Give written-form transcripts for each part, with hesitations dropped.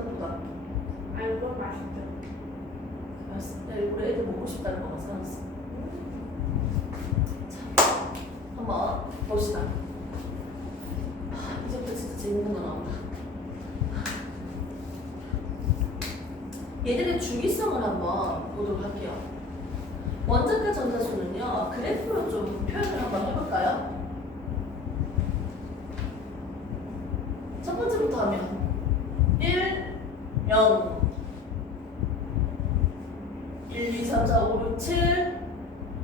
생각보다. 아이고 맛있죠. 알았어. 나 일부러 애들 먹고 싶다는 거만 사놨어. 자, 한번 봅시다. 이제부터 진짜 재밌는 거 나온다. 얘들의 주기성을 한번 보도록 할게요. 원자과 전자수는요, 그래프로 좀 표현을 한번 해볼까요? 첫 번째부터 하면 1, 0 1, 2, 3, 4, 5, 6, 7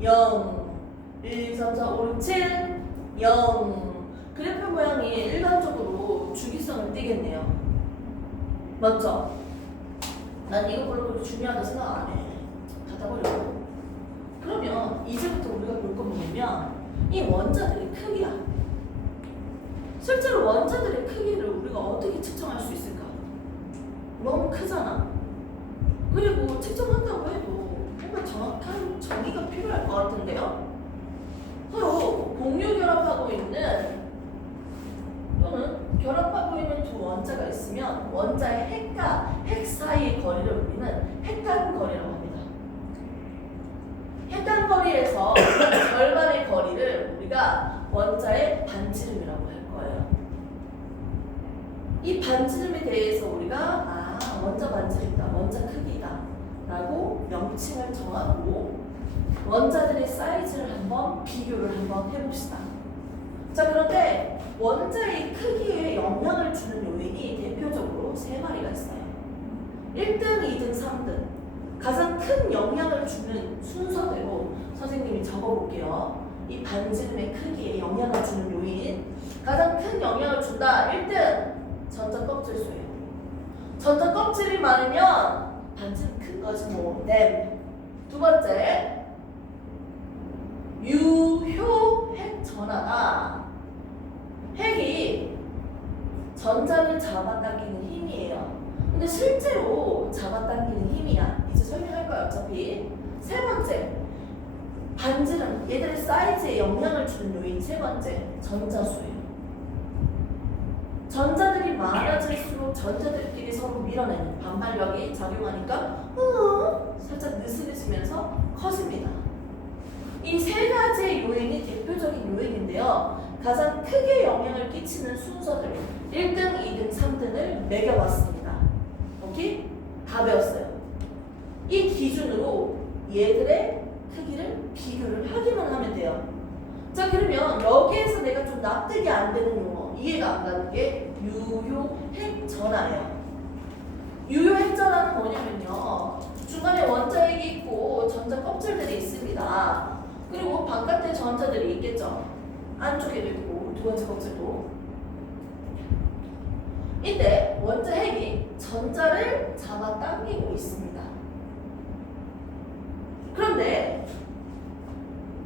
0 1, 2, 3, 4, 5, 6, 7 0 그래프 모양이 일반적으로 주기성을 띠겠네요. 맞죠? 난 이거 별로 그렇게 중요하다 생각 안 해. 갖다 버려. 그러면 이제부터 우리가 볼 거 뭐냐면 이 원자들의 크기야. 실제로 원자들의 크기를 우리가 어떻게 측정할 수 있을까? 너무 크잖아. 그리고 측정한다고 해도 뭔가 정확한 정의가 필요할 것 같은데요? 서로 공유 결합하고 있는 또는 결합하고 있는 두 원자가 있으면 원자의 핵과 핵 사이의 거리를 우리는 핵간 거리라고 합니다. 핵간 거리에서 절반의 거리를 우리가 원자의 반지름이라고 할 거예요. 이 반지름에 대해서 우리가 원자 반지름이다, 원자 크기다 라고 명칭을 정하고 원자들의 사이즈를 한번 비교를 한번 해봅시다. 자, 그런데 원자의 크기에 영향을 주는 요인이 대표적으로 세 마리가 있어요. 1등, 2등, 3등. 가장 큰 영향을 주는 순서대로 선생님이 적어볼게요. 이 반지름의 크기에 영향을 주는 요인. 가장 큰 영향을 준다. 1등, 전자 껍질 수예요. 전자 껍질이 많으면 반지름 큰 거지 뭐. 네. 두 번째, 유효 핵 전하다. 핵이 전자를 잡아당기는 힘이에요. 근데 실제로 잡아당기는 힘이야. 이제 설명할 거야 어차피. 세 번째, 반지름, 얘들의 사이즈에 영향을 주는 요인. 세 번째, 전자수예요. 전자들이 많아질수록 전자들끼리 서로 밀어내는 반발력이 작용하니까 살짝 느슨해지면서 커집니다. 이 세 가지의 요인이 대표적인 요인인데요. 가장 크게 영향을 끼치는 순서들 1등, 2등, 3등을 매겨봤습니다. 오케이? 다 배웠어요. 이 기준으로 얘들의 크기를 비교를 하기만 하면 돼요. 자, 그러면 여기에서 내가 좀 납득이 안 되는 용어, 이해가 안 가는 게 유효핵 전하예요. 유효핵 전하는 뭐냐면요, 중간에 원자핵이 있고 전자 껍질들이 있습니다. 그리고 바깥에 전자들이 있겠죠. 안쪽에도 있고 두 번째 껍질도. 이때 원자핵이 전자를 잡아당기고 있습니다. 그런데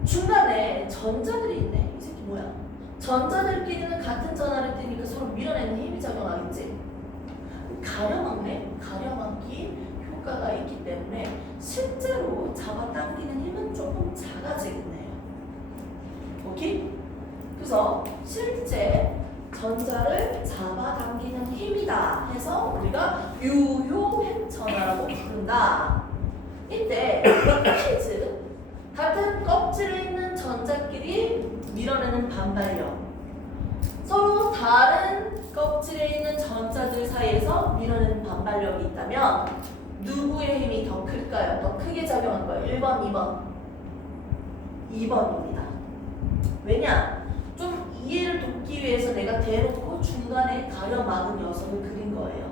중간에 전자들이 있네. 이 새끼 뭐야? 전자들끼리는 같은 전하를 띠니까 서로 밀어내는 힘이 작용하겠지. 가려막네? 가려막기 효과가 있기 때문에 실제로 잡아당기는 힘은 조금 작아지겠네요. 오케이? 그래서 실제 전자를 잡아당기는 힘이다 해서 우리가 유효핵 전하라고 부른다. 이때 퀴즈. 같은 껍질에 있는 전자끼리 밀어내는 반발력. 서로 다른 껍질에 있는 전자들 사이에서 밀어내는 반발력이 있다면 누구의 힘이 더 클까요? 더 크게 작용한 거예요. 1번, 2번. 2번입니다. 왜냐? 좀 이해를 돕기 위해서 내가 대놓고 중간에 가려막은 녀석을 그린 거예요.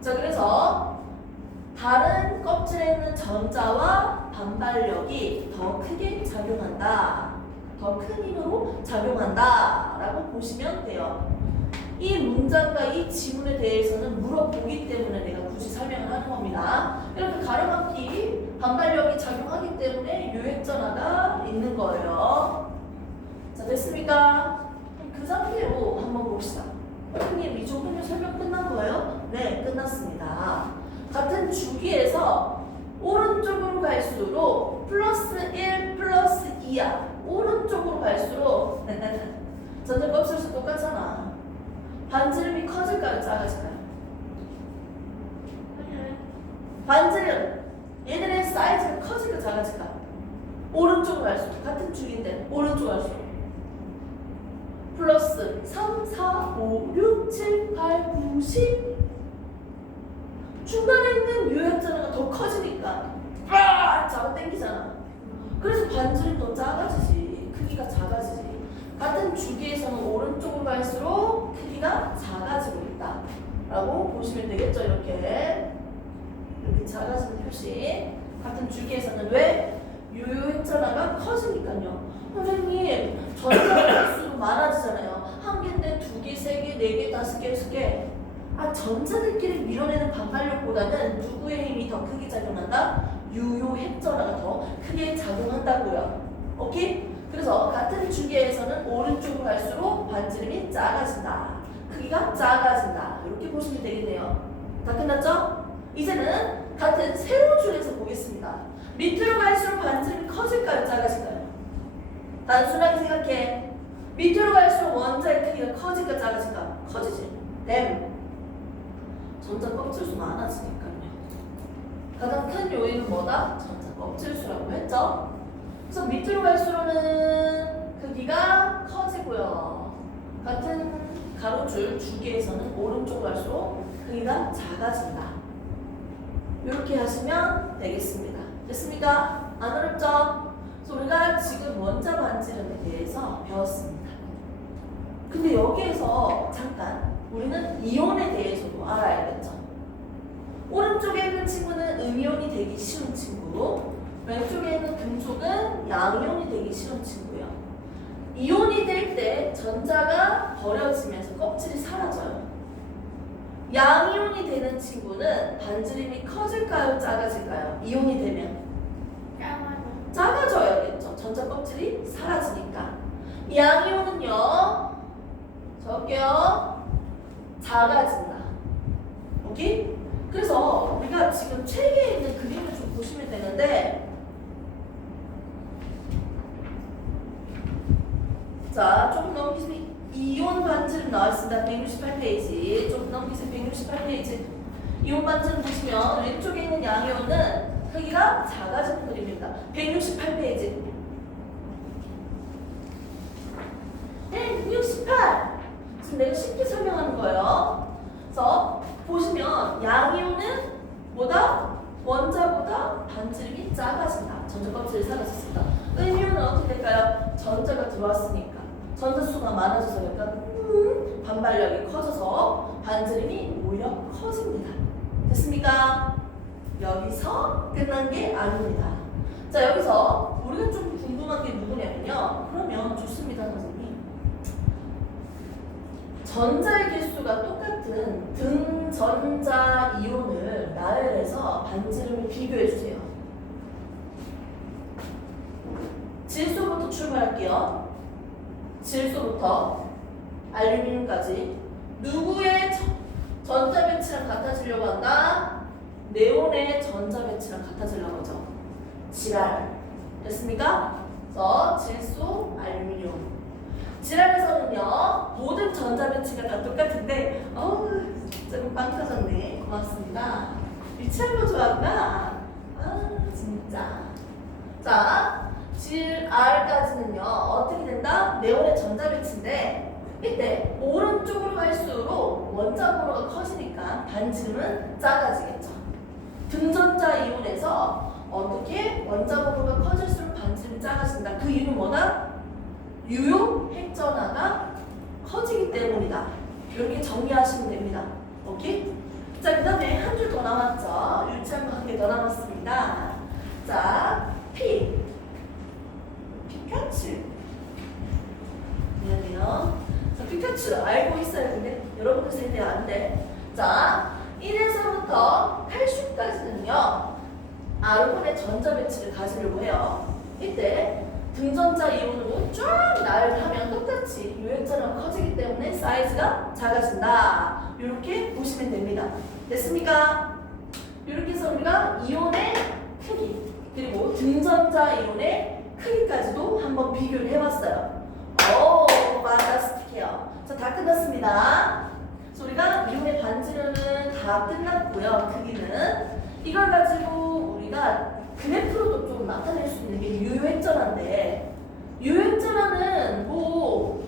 자, 그래서 다른 껍질에 있는 전자와 반발력이 더 크게 작용한다. 더 큰 힘으로 작용한다 라고 보시면 돼요. 이 문장과 이 지문에 대해서는 물어보기 때문에 내가 굳이 설명을 하는 겁니다. 이렇게 가려막기 반발력이 작용하기 때문에 유핵전하가 있는 거예요. 자, 됐습니까? 그 상태로 한번 봅시다. 선생님, 이 정도면 설명 끝난 거예요? 네, 끝났습니다. 같은 주기에서 오른쪽으로 갈수록 플러스 1 플러스 2야. 오른쪽으로 갈수록 전자 껍질수 똑같잖아. 반지름이 커질까요? 작아질까요? 반지름 얘들의 사이즈가 커질까 작아질까? 오른쪽으로 갈수록 같은 축인데 오른쪽으로 갈수록 플러스 3, 4, 5, 6, 7, 8, 9, 10 중간에 있는 유효점가 더 커지니까 잡아 당기잖아. 그래서 반지름 더 작아지지. 크기가 작아지지. 같은 주기에서는 오른쪽으로 갈수록 크기가 작아지고 있다 라고 보시면 되겠죠. 이렇게 작아지는 표시. 같은 주기에서는 왜? 유효했잖아가 커지니까요. 선생님 전자 개수도 많아지잖아요. 한 개인데 두 개, 세 개, 네 개, 다섯 개, 여섯 개. 전자들끼리 밀어내는 반발력보다는 누구의 힘이 더 크게 작용한다? 유효했잖아가 더 크게 작용한다고요. 오케이? 그래서 같은 주기에서는 오른쪽으로 갈수록 반지름이 작아진다. 크기가 작아진다. 이렇게 보시면 되겠네요. 다 끝났죠? 이제는 같은 세로줄에서 보겠습니다. 밑으로 갈수록 반지름이 커질까요? 작아질까요? 단순하게 생각해. 밑으로 갈수록 원자의 크기가 커질까 작아질까? 커지지. 댐. 전자 껍질수 많아지니까요. 가장 큰 요인은 뭐다? 전자 껍질수라고 했죠? 그래서 밑으로 갈수록은 크기가 커지고요. 같은 가로줄 주기에서는 오른쪽으로 갈수록 크기가 작아진다. 이렇게 하시면 되겠습니다. 됐습니까? 안 어렵죠? 그래서 우리가 지금 원자 반지름에 대해서 배웠습니다. 근데 여기에서 잠깐 우리는 이온에 대해서도 알아야겠죠. 오른쪽에 있는 친구는 음이온이 되기 쉬운 친구, 왼쪽에 있는 금속은 양이온이 되기 쉬운 친구예요. 이온이 될 때 전자가 버려지면서 껍질이 사라져요. 양이온이 되는 친구는 반지름이 커질까요? 작아질까요? 이온이 되면 작아져야겠죠. 전자 껍질이 사라지니까. 양이온은요, 적게요, 작아진다. 오케이? 그래서 우리가 지금 책에 있는 그림을 좀 보시면 되는데, 자, 조금 넘기세요. 이온 반지름 나와있습니다. 168페이지. 조금 넘기세요. 168페이지. 이온 반지름 보시면 왼쪽에 있는 양이온은 크기가 작아지는 그림입니다. 168페이지. 168. 지금 내가 쉽게 설명하는 거예요. 그래서 보시면 양이온은 뭐다? 원자보다 반지름이 작아진다. 전자 껍질이 사라졌습니다. 음이온은 어떻게 될까요? 전자가 들어왔으니까 전자 수가 많아져서 약간 반발력이 커져서 반지름이 오히려 커집니다. 됐습니까? 여기서 끝난 게 아닙니다. 자, 여기서 우리가 좀 궁금한 게 누구냐면요. 그러면 좋습니다, 선생님. 전자의 개수가 똑같은 등전자 이온을 나열해서 반지름을 비교해 주세요. 질소부터 출발할게요. 질소부터 알루미늄까지 누구의 전자 배치랑 같아지려고 한다? 네온의 전자 배치랑 같아지려고 하죠. 지랄. 됐습니까? 그래서 질소, 알루미늄. 지랄에서는요, 모든 전자 배치가 다 똑같은데, 좀 빵 터졌네. 고맙습니다. 유치한 거 좋아하구나. 진짜. 자, R까지는요, 어떻게 된다? 네온의 전자 배치인데, 이때 오른쪽으로 갈수록 원자 번호가 커지니까 반지름은 작아지겠죠. 등전자 이온에서 어떻게 원자 번호가 커질수록 반지름이 작아진다. 그 이유는 뭐다? 유효 핵전화가 커지기 때문이다. 이렇게 정리하시면 됩니다. 오케이? 자, 그 다음에 한 줄 더 남았죠. 유치한 거 한 개 더 남았습니다. 자, 피카츄. 미안해요. 자, 피카츄 알고 있어야 되는데 여러분들 세대 안 돼. 자, 1에서부터 80까지는요 아르곤의 전자 배치를 가지려고 해요. 이때 등전자 이온으로 쫙 나열하면 똑같이 유효점이 커지기 때문에 사이즈가 작아진다. 이렇게 보시면 됩니다. 됐습니까? 이렇게 해서 우리가 이온의 크기 그리고 등전자 이온의 크기까지도 한번 비교를 해봤어요. 오, 판타스틱해요. 자, 다 끝났습니다. 그래서 우리가 이온의 반지름은 다 끝났고요. 크기는 이걸 가지고 우리가 그래프로도 좀 나타낼 수 있는 게 유효했전화인데 유효했전화는 뭐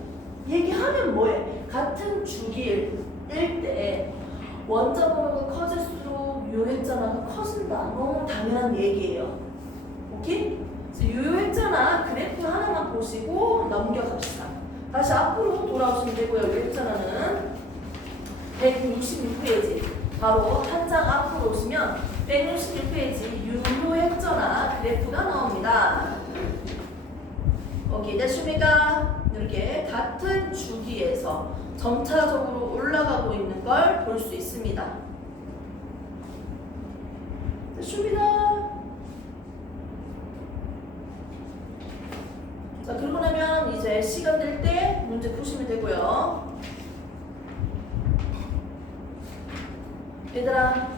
얘기하면 뭐해? 같은 주기일 때 원자 번호가 커질수록 유효했전화가 커진다. 너무 당연한 얘기예요. 오케이? 그래서 유효했전화 그래프 하나만 보시고 넘겨갑시다. 다시 앞으로 돌아오시면 되고요. 유효했전화는 166페이지 바로 한 장 앞으로 오시면 166페이지 유효했전화 그래프가 나옵니다. 오케이, 됐습니까? 이렇게 같은 주기에서 점차적으로 올라가고 있는 걸 볼 수 있습니다. 됐습니다. 자, 그러고 나면 이제 시간 될 때 문제 푸시면 되고요. 얘들아,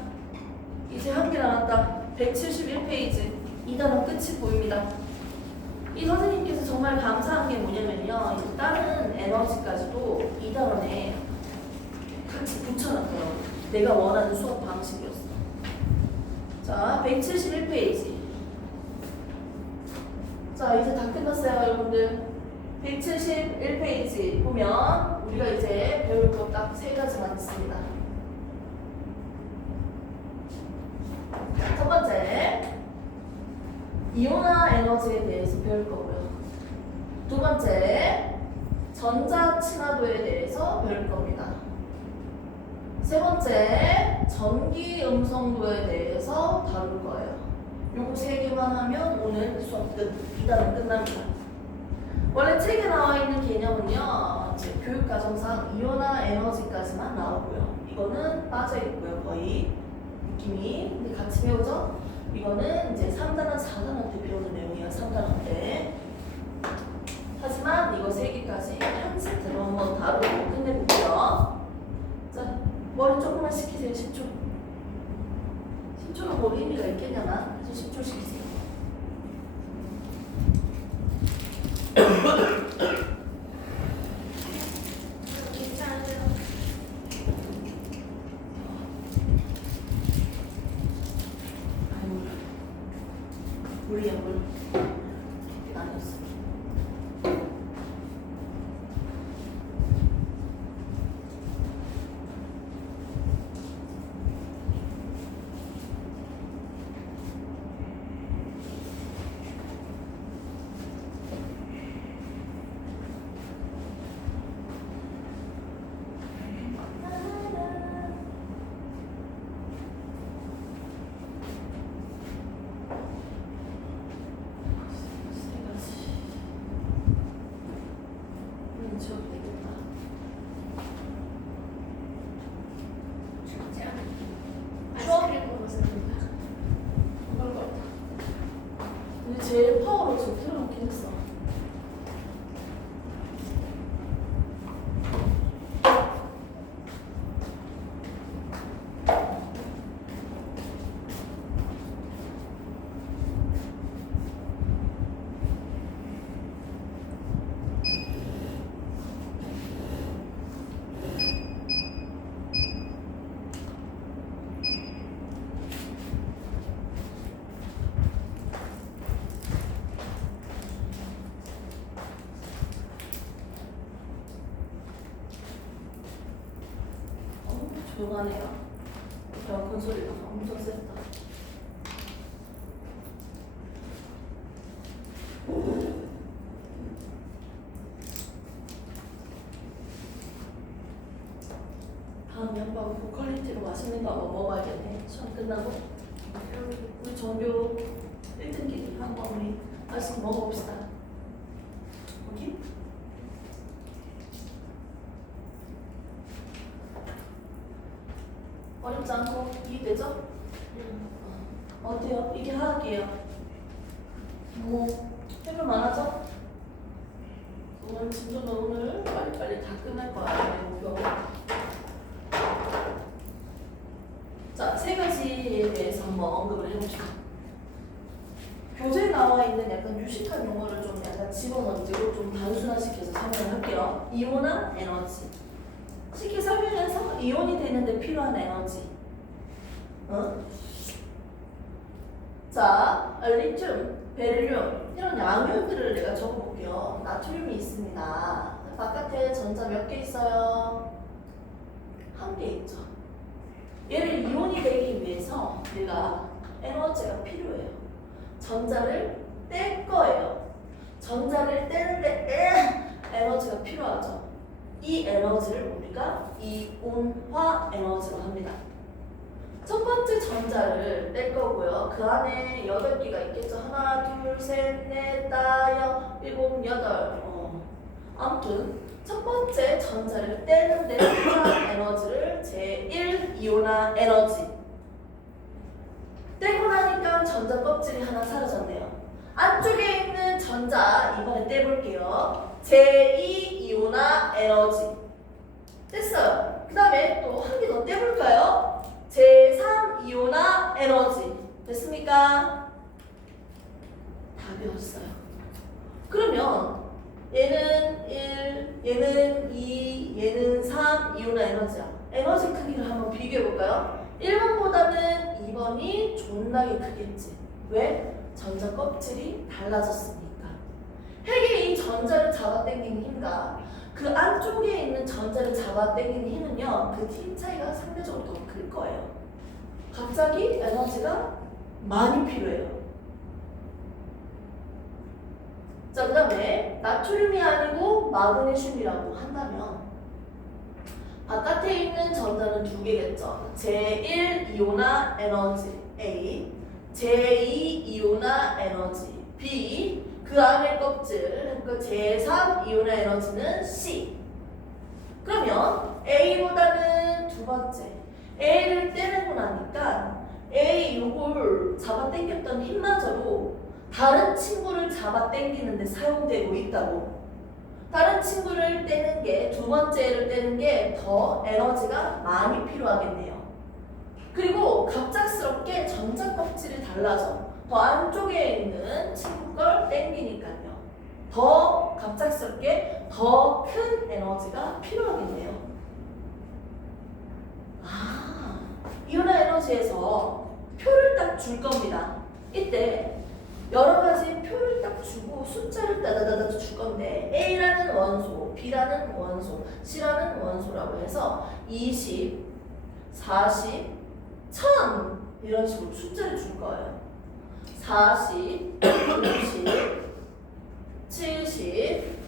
이제 한 개 남았다. 171페이지. 이 단원 끝이 보입니다. 이 선생님께서 정말 감사한 게 뭐냐면요. 이제 다른 에너지까지도 이 단원에 같이 붙여놨더라고요. 내가 원하는 수업 방식이었어. 자, 171페이지. 자, 이제 다 끝났어요, 여러분들. 171페이지 보면 우리가 이제 배울 거 딱 세 가지만 있습니다. 첫 번째, 이온화 에너지에 대해서 배울 거고요. 두 번째, 전자 친화도에 대해서 배울 겁니다. 세 번째, 전기 음성도에 대해서 다룰 거예요. 요거 세 개만 하면 오늘 수업 끝. 이 단원 끝납니다. 원래 책에 나와 있는 개념은요, 이제 교육과정상 이온화 에너지까지만 나오고요. 이거는 빠져 있고요, 거의 느낌이. 근데 같이 배우죠? 이거는 이제 3단원, 4단원 때 배우는 내용이에요. 3단원 때. 하지만 이거 세 개까지 한 세트로 한번 다루고 끝내볼게요. 자, 머리 조금만 식히세요. 10초. 10초는 뭐 의미가 있겠냐나? 그래서 10초 식히세요. 괜찮아요. 아이고, 물이야 물. 아니었어. 지워도 되겠다. 진짜. 추워? 아이스크림 먹어서 그런가? 그럴 것 같아. 근데 제일 파워로 지금 틀어놓긴 했어. 조용하네요. 에어컨 소리가 엄청 셌다. 다음 연방 고퀄리티로 맛있는 거 한번 먹어야겠네. 시험 끝나고 우리 전교 1등끼리 한번 우리 맛있게 먹어봅시다. 오케이? 어렵지 않고 이해되죠? 어때요? 이게 하악이에요. 뭐 해볼 만하죠? 오늘 진짜 너 오늘 빨리빨리 다 끝날 거야. 내 목표. 자, 세 가지에 대해서 한번 언급을 해봅시다. 교재에 나와 있는 약간 유식한 용어를 좀 약간 집어넣기로 좀 단순화시켜서 설명을 할게요. 이온화 에너지. 쉽게 설명해서 이온이 되는데 필요한 에너지. 자, 리튬, 베릴륨 이런 양면들을 내가 적어볼게요. 나트륨이 있습니다. 바깥에 전자 몇 개 있어요? 한 개 있죠. 얘를 이온이 되기 위해서 내가 에너지가 필요해요. 전자를 뗄 거예요. 전자를 떼는데 에너지가 필요하죠. 이 에너지를 우리가 이온화 에너지로 합니다. 첫 번째 전자를 뗄 거고요. 그 안에 8개가 있겠죠. 하나, 둘, 셋, 넷, 다섯, 일곱, 여덟. 아무튼 첫 번째 전자를 떼는데 필요한 에너지를 제1 이온화 에너지. 떼고 나니까 전자 껍질이 하나 사라졌네요. 안쪽에 있는 전자 이번에 떼볼게요. 제2 이온화 에너지. 뗐어요. 그 다음에 또 한 개 더 떼볼까요? 제3 이온화 에너지. 됐습니까? 다 배웠어요. 그러면 얘는 1, 얘는 2, 얘는 3 이온화 에너지야. 에너지 크기를 한번 비교해볼까요? 1번보다는 2번이 존나게 크겠지. 왜? 전자 껍질이 달라졌으니까. 핵이 이 전자를 잡아당기는 힘과 그 안쪽에 있는 전자를 잡아당기는 힘은요, 그 힘 차이가 상대적으로 더 클 거예요. 갑자기 에너지가 많이 필요해요. 자, 그 다음에 나트륨이 아니고 마그네슘이라고 한다면 바깥에 있는 전자는 두 개겠죠. 제1 이온화 에너지 A, 제2 이온화 에너지 B, 그 안에 껍질, 그 제3 이온화 에너지는 C. 그러면 A보다는 두 번째 A를 떼내고 나니까 A 요걸 잡아당겼던 힘마저도 다른 친구를 잡아당기는 데 사용되고 있다고. 다른 친구를 떼는 게, 두 번째를 떼는 게 더 에너지가 많이 필요하겠네요. 그리고 갑작스럽게 전자 껍질이 달라져. 더 안쪽에 있는 친구 걸 땡기니까요. 더 갑작스럽게 더 큰 에너지가 필요하겠네요. 이온화 에너지에서 표를 딱 줄 겁니다. 이때 여러 가지 표를 딱 주고 숫자를 따다다다 줄 건데 A라는 원소, B라는 원소, C라는 원소라고 해서 20, 40, 1000 이런 식으로 숫자를 줄 거예요. 40, 60, 70,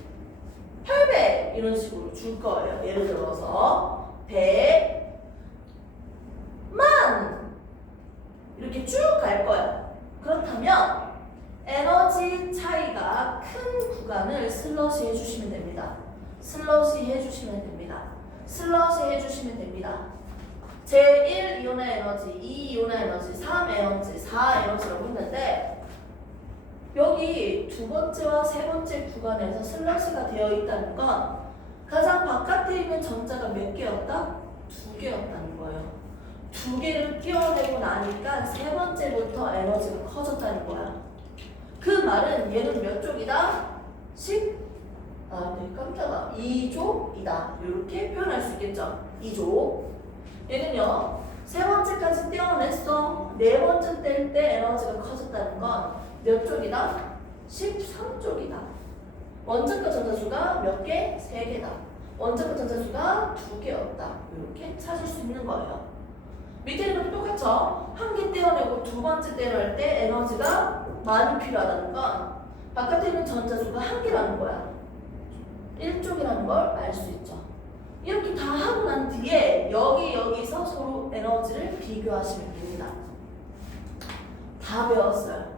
800 이런 식으로 줄 거예요. 예를 들어서 100, 만 이렇게 쭉 갈 거예요. 그렇다면 에너지 차이가 큰 구간을 슬러시 해주시면 됩니다. 슬러시 해주시면 됩니다. 슬러시 해주시면 됩니다. 제1 이온화 에너지, 2 이온화 에너지, 3 에너지, 4 에너지라고 했는데 여기 두 번째와 세 번째 구간에서 슬러시가 되어 있다는 건 가장 바깥에 있는 전자가 몇 개였다? 두 개였다는 거예요. 두 개를 끼워내고 나니까 세 번째부터 에너지가 커졌다는 거야. 그 말은 얘는 몇 쪽이다? 10? 네, 깜짝아. 2족이다. 이렇게 표현할 수 있겠죠. 2족. 얘는요, 세 번째까지 떼어냈어. 네 번째 뗄 때 에너지가 커졌다는 건 몇 쪽이다? 13쪽이다. 원자과 전자수가 몇 개? 3개다. 원자과 전자수가 2개였다. 이렇게 찾을 수 있는 거예요. 밑에 있는 것도 똑같죠? 한 개 떼어내고 두 번째 떼어낼 때 에너지가 많이 필요하다는 건 바깥에 있는 전자수가 한 개라는 거야. 1쪽이라는 걸 알 수 있죠. 이렇게 다 하고 난 뒤에 여기서 서로 에너지를 비교하시면 됩니다. 다 배웠어요.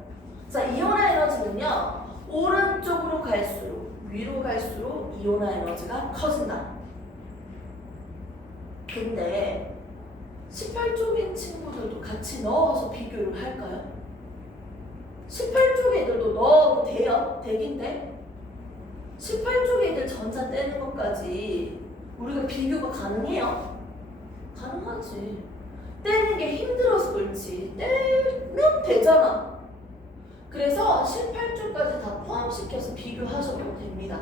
자, 이온화 에너지는요, 오른쪽으로 갈수록, 위로 갈수록 이온화 에너지가 커진다. 근데 18쪽인 친구들도 같이 넣어서 비교를 할까요? 18쪽 애들도 넣어도 돼요? 되긴데 18쪽 애들 전자 떼는 것까지 우리가 비교가 가능해요? 가능하지. 떼는 게 힘들어서 그렇지 떼면 되잖아. 그래서 18쪽까지 다 포함시켜서 비교하셔도 됩니다.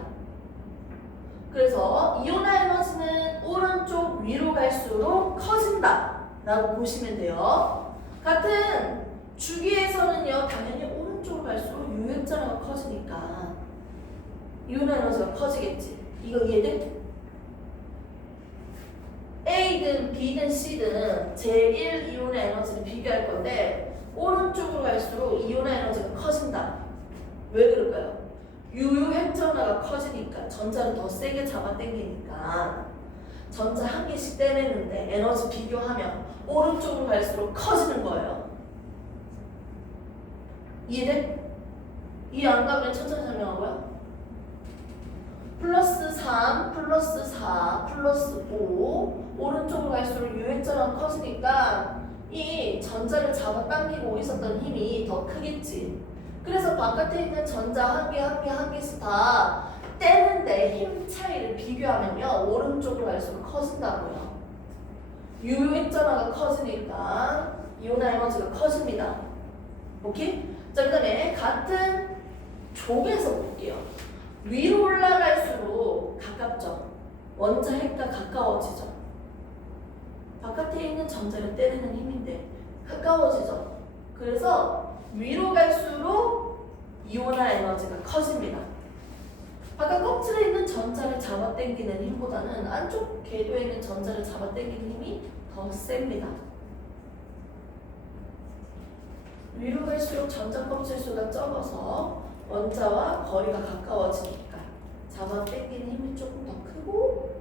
그래서 이온화 에너지는 오른쪽 위로 갈수록 커진다 라고 보시면 돼요. 같은 주기에서는요 당연히 오른쪽으로 갈수록 유획전화가 커지니까 이온 에너지가 커지겠지. 이거 이해돼? A든 B든 C든 제1 이온의 에너지를 비교할 건데 오른쪽으로 갈수록 이온의 에너지가 커진다. 왜 그럴까요? 유효핵전화가 커지니까 전자를 더 세게 잡아당기니까 전자 한 개씩 떼내는데 에너지 비교하면 오른쪽으로 갈수록 커지는 거예요. 이해돼? 이해 안 가면 천천히 설명하고요. 플러스 3, 플러스 4, 플러스 5 오른쪽으로 갈수록 유획전화가 커지니까 이 전자를 잡아당기고 있었던 힘이 더 크겠지. 그래서 바깥에 있는 전자 한 개 한 개 한 개씩 다 떼는데 힘 차이를 비교하면요 오른쪽으로 갈수록 커진다고요. 유획전화가 커지니까 이온 에너지가 커집니다. 오케이? 자, 그 다음에 같은 족에서 볼게요. 위로 올라갈수록 가깝죠. 원자 핵과 가까워지죠. 바깥에 있는 전자를 떼내는 힘인데 가까워지죠. 그래서 위로 갈수록 이온화 에너지가 커집니다. 바깥 껍질에 있는 전자를 잡아당기는 힘보다는 안쪽 궤도에 있는 전자를 잡아당기는 힘이 더 셉니다. 위로 갈수록 전자 껍질 수가 적어서 원자와 거리가 가까워지니까 잡아당기는 힘이 조금 더 크고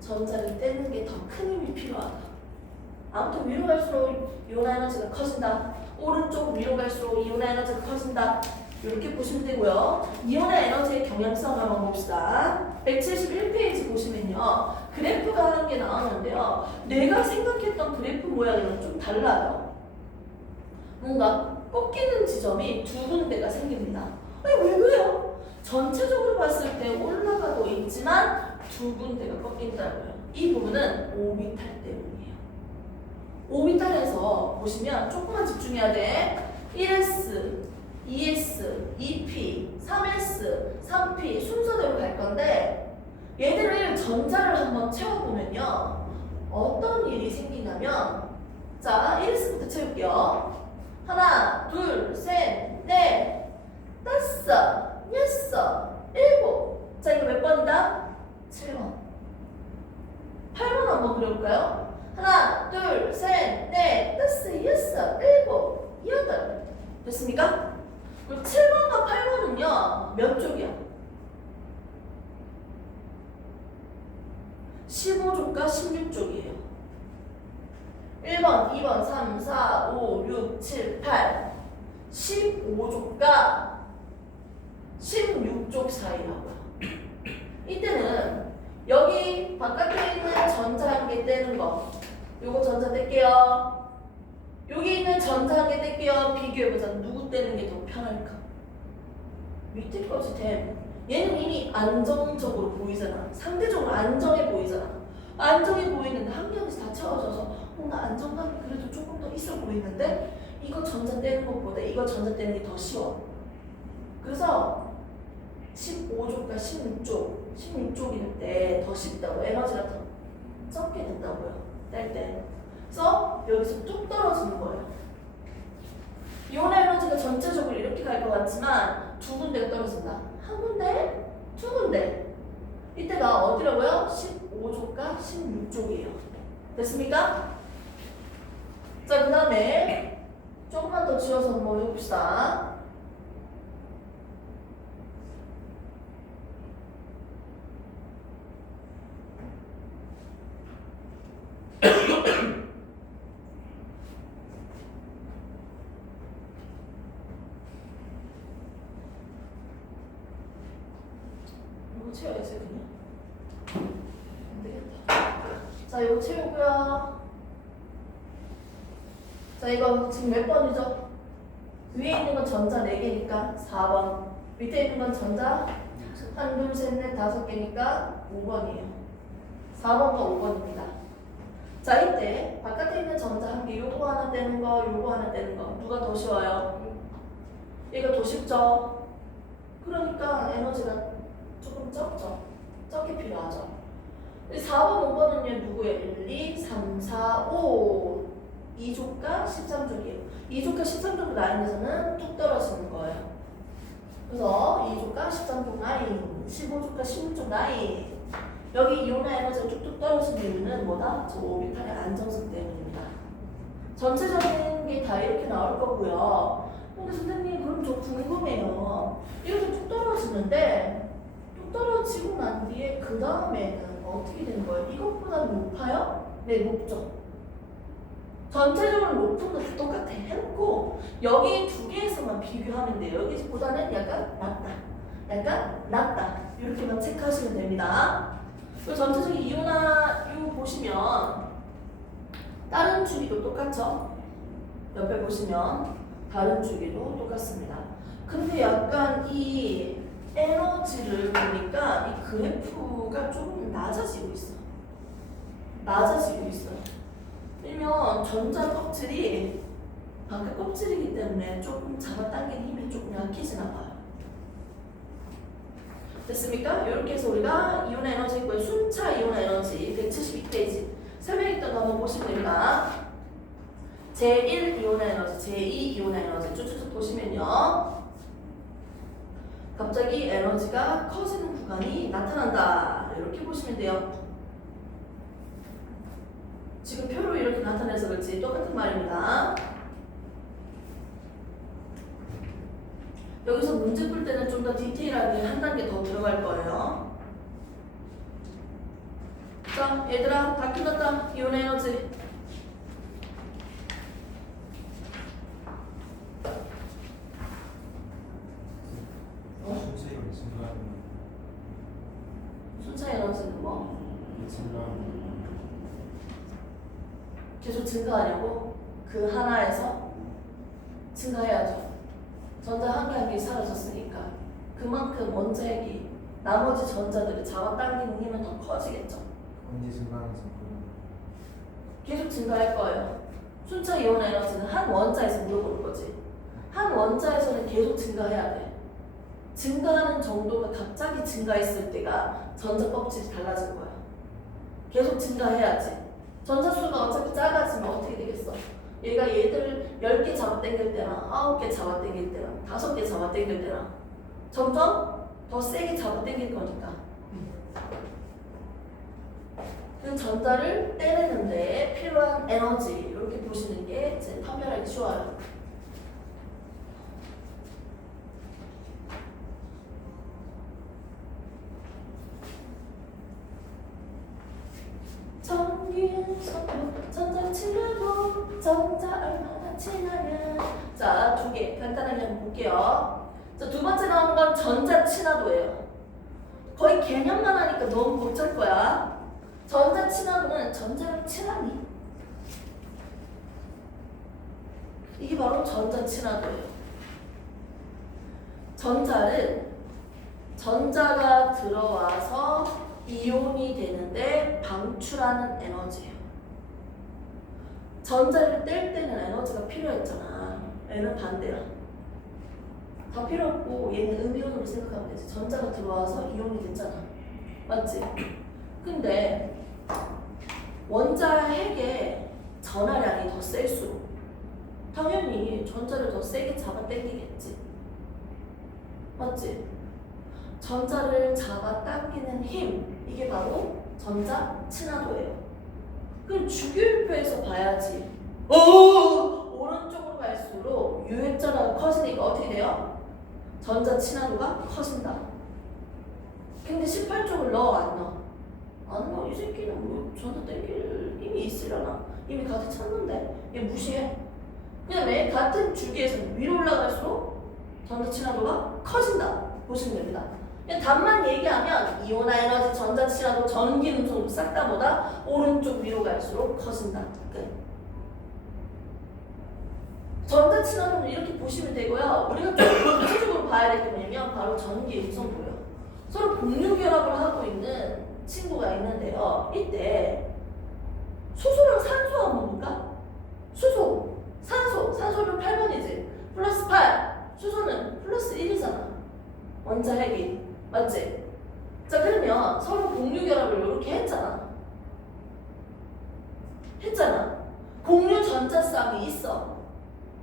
전자를 떼는 게 더 큰 힘이 필요하다. 아무튼 위로 갈수록 이온 에너지가 커진다. 오른쪽 위로 갈수록 이온 에너지가 커진다. 이렇게 보시면 되고요. 이온의 에너지의 경향성을 한번 봅시다. 171페이지 보시면요. 그래프가 하는 게 나오는데요. 내가 생각했던 그래프 모양이랑 좀 달라요. 뭔가 꺾이는 지점이 두 군데가 생깁니다. 아니, 왜 그래요? 전체적으로 봤을 때 올라가도 있지만 두 군데가 꺾인다고요. 이 부분은 오비탈 때문이에요. 오비탈에서 보시면 조금만 집중해야 돼. 1s, 2s, 2p, 3s, 3p 순서대로 갈 건데 얘들을 전자를 한번 채워보면요. 어떤 일이 생기냐면 자, 1s부터 채울게요. 하나, 둘, 셋, 넷, 다섯, 여섯, 일곱. 자, 이거 몇 번이다? 7번. 8번 한번 그려볼까요? 하나, 둘, 셋, 넷, 다섯, 여섯, 일곱, 여덟. 됐습니까? 그리고 7번과 8번은요, 몇 쪽이야? 15쪽과 16쪽이에요. 1번, 2번, 3, 4, 5, 6, 7, 8 15쪽과 16쪽 사이라고요. 이때는 여기 바깥에 있는 전자 한 개 떼는 거 요거 전자 뗄게요. 여기 있는 전자 한 개 뗄게요. 비교해보자. 누구 떼는 게 더 편할까? 밑에 거지 됨. 얘는 이미 안정적으로 보이잖아. 상대적으로 안정해 보이잖아. 안정해 보이는데 한 개씩 다 채워져서 뭔가 안정감이 그래도 조금 더 있어 보이는데 이거 전자 떼는 것보다 이거 전자 떼는 게 더 쉬워. 그래서 15쪽과 16쪽일 때 더 쉽다고. 에너지가 더 적게 된다고요. 뗄 때. 그래서 여기서 뚝 떨어지는 거예요. 이온 에너지가 전체적으로 이렇게 갈 것 같지만 두 군데가 떨어진다. 한 군데, 두 군데. 이때가 어디라고요? 15쪽과 16쪽이에요. 됐습니까? 자, 그 다음에 조금만 더 지워서 한번 해봅시다. 이거 채워야지 그냥. 안 되겠다. 자, 이거 채우고요. 자, 이거 지금 몇 번이죠? 위에 있는 건 전자 4개니까 4번. 밑에 있는 건 전자 1, 2, 3, 4, 5개니까 5번이에요. 4번과 5번입니다. 자, 이때 바깥에 있는 전자 한 개 요거 하나 떼는 거, 요거 하나 떼는 거 누가 더 쉬워요? 얘가 더 쉽죠? 그러니까 에너지가 조금 적죠? 적게 필요하죠? 4번, 5번은요 누구예요? 1, 2, 3, 4, 5, 2족과 13족이에요. 2족과 13족 라인에서는 뚝 떨어지는 거예요. 그래서 2족과 13족 라인, 15족과 16족 라인. 여기 이온화 에너지가 뚝뚝 떨어지는 이유는 뭐다? 저 오비탈의 안정성 때문입니다. 전체적인 게 다 이렇게 나올 거고요. 근데 선생님 그럼 저 궁금해요. 이렇게 뚝 떨어지는데 뚝 떨어지고 난 뒤에 그 다음에는 어떻게 되는 거예요? 이것보다 높아요? 네, 높죠. 전체적으로 높은 것도 똑같아 해놓고 여기 두 개에서만 비교하면 돼요. 여기보다는 약간 낮다 이렇게만 체크하시면 됩니다. 그리고 전체적인 이온화 요 보시면 다른 주기도 똑같죠? 옆에 보시면 다른 주기도 똑같습니다. 근데 약간 이 에너지를 보니까 이 그래프가 조금 낮아지고 있어. 왜냐면 전자 껍질이 바깥 껍질이기 때문에 조금 잡아당기는 힘이 조금 약해지나 봐요. 됐습니까? 이렇게 해서 우리가 이온화 에너지 있고요. 순차 이온화 에너지 172페이지 설명했던 거 한번 보시면 됩니다. 제1 이온화 에너지, 제2 이온화 에너지 쭉쭉 보시면요. 갑자기 에너지가 커지는 구간이 나타난다. 이렇게 보시면 돼요. 지금 표로 이렇게 나타내서 그렇지 똑같은 말입니다. 여기서 문제 풀 때는 좀 더 디테일하게 한 단계 더 들어갈 거예요. 자, 얘들아 다 끝났다. 이온 에너지. 순차 에너지는 뭐? 계속 증가하려고? 그 하나에서 증가해야죠. 전자 한 개 한 개 사라졌으니까 그만큼 원자핵이 나머지 전자들을 잡아당기는 힘은 더 커지겠죠. 언제 증가하면서 계속 증가할 거예요. 순차 이온 에너지는 한 원자에서 물어보는 거지. 한 원자에서는 계속 증가해야 돼. 증가하는 정도가 갑자기 증가했을 때가 전자 껍질이 달라진 거야. 계속 증가해야지. 전자 수가 어차피 작아지면 어떻게 되겠어? 얘가 얘들을 10개 잡아당길 때랑 9개 잡아당길 때랑 5개 잡아당길 때랑 점점 더 세게 잡아당길 거니까. 그 전자를 떼내는데 필요한 에너지 이렇게 보시는 게 이제 판별하기 쉬워요. 전자 친하고 전자 얼마나 친하냐. 자, 두 개 간단하게 한번 볼게요. 자, 두 번째 나오는 건 전자 친화도예요. 거의 개념만 하니까 너무 벅찰 거야. 전자 친화도는 전자랑 친하니? 이게 바로 전자 친화도예요. 전자가 들어와서 이온이 되는데 방출하는 에너지예요. 전자를 뗄 때는 에너지가 필요했잖아. 얘는 반대야. 다 필요 없고 얘는 음이온으로 생각하면 되지. 전자가 들어와서 이온이 됐잖아. 맞지? 근데 원자 핵의 전하량이 더 셀수록 당연히 전자를 더 세게 잡아당기겠지. 맞지? 전자를 잡아당기는 힘, 이게 바로 전자 친화도예요. 그럼 주기율표에서 봐야지. 오른쪽으로 갈수록 유획전하가 커지니까 어떻게 돼요? 전자 친화도가 커진다. 근데 18쪽을 넣어 안 넣어? 안 넣어. 이 새끼는 뭐 전자 땡길 힘이 있으려나? 이미 가득 찼는데 얘 무시해. 그냥 왜 같은 주기에서 위로 올라갈수록 전자 친화도가 커진다. 보시면 됩니다. 그냥 답만 얘기하면 이온화 에너지, 전자 친화도, 전기 음성도 싹 다 보다 오른쪽 위로 갈수록 커진다. 끝. 전자 친화도는 이렇게 보시면 되고요. 우리가 좀 구체적으로 봐야 될 게 뭐냐면 바로 전기 음성도예요. 서로 복류 결합을 하고 있는 친구가 있는데요. 이때 수소랑 산소 한번 볼까? 수소, 산소는 8번이지. 플러스 8. 수소는 플러스 1이잖아. 원자 핵이. 맞지? 자, 그러면 서로 복류 결합을 이렇게 했잖아. 공유 전 전자쌍이 있어.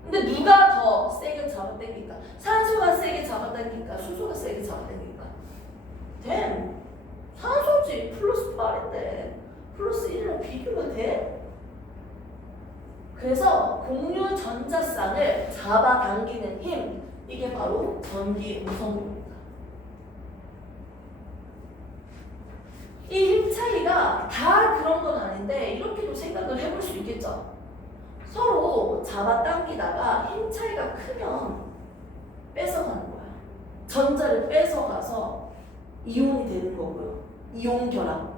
근데 누가 더 세게 잡아당길까? 산소가 세게 잡아당길까? 수소가 세게 잡아당길까? 됨. 산소지. 플러스 8인데 플러스 1이랑 비교가 돼? 그래서 공유 전자쌍을 잡아당기는 힘, 이게 바로 전기 음성입니다. 이 힘 차이가 다 그런 건 아닌데 이렇게도 생각을 해볼 수 있겠죠. 서로 잡아당기다가 힘 차이가 크면 뺏어가는 거야. 전자를 뺏어가서 이온이 되는 거고요. 이온 결합.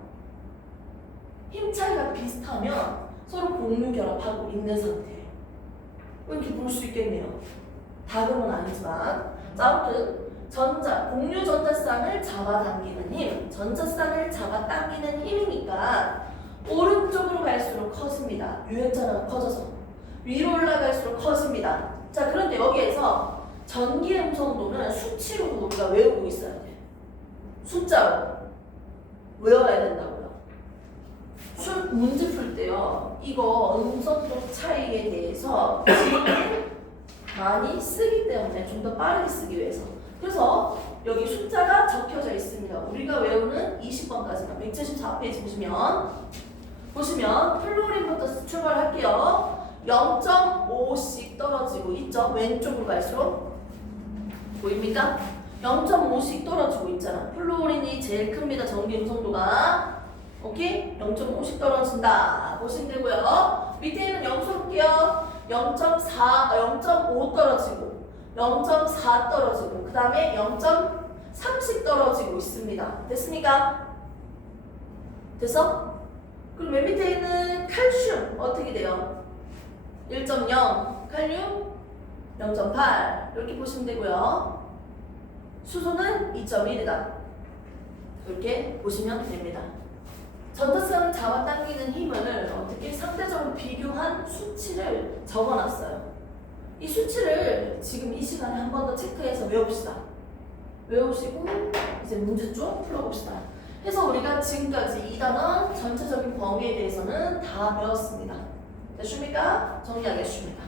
힘 차이가 비슷하면 서로 공유 결합하고 있는 상태예요. 이렇게 볼 수 있겠네요. 다금은 아니지만. 자, 아무튼 공유 전자쌍을 잡아당기는 힘, 전자쌍을 잡아당기는 힘이니까 오른쪽으로 갈수록 커집니다. 유했전화가 커져서 위로 올라갈수록 커집니다. 자, 그런데 여기에서 전기 음성도는 수치로 우리가 외우고 있어야 돼. 숫자로 외워야 된다고요. 문제 풀 때요, 이거 음성도 차이에 대해서 지금 많이 쓰기 때문에 좀 더 빠르게 쓰기 위해서. 그래서 여기 숫자가 적혀져 있습니다. 우리가 외우는 20번까지가 174페이지 보시면 플로린부터 출발할게요. 0.5씩 떨어지고 있죠. 왼쪽으로 갈수록 보입니까? 0.5씩 떨어지고 있잖아. 플로린이 제일 큽니다. 전기 음성도가. 오케이? 0.5씩 떨어진다. 보시면 되고요. 밑에 있는 영수 볼게요. 0.5 떨어지고 0.4 떨어지고 그 다음에 0.3씩 떨어지고 있습니다. 됐습니까? 됐어? 그럼 맨 밑에 있는 칼슘 어떻게 돼요? 1.0 칼륨 0.8 이렇게 보시면 되고요. 수소는 2.1이다. 이렇게 보시면 됩니다. 전자쌍을 잡아당기는 힘을 어떻게 상대적으로 비교한 수치를 적어놨어요. 이 수치를 지금 이 시간에 한 번 더 체크해서 외웁시다. 외우시고 이제 문제 좀 풀어봅시다. 해서 우리가 지금까지 이 단원 전체적인 범위에 대해서는 다 배웠습니다. 됐습니까? 정리하겠습니다.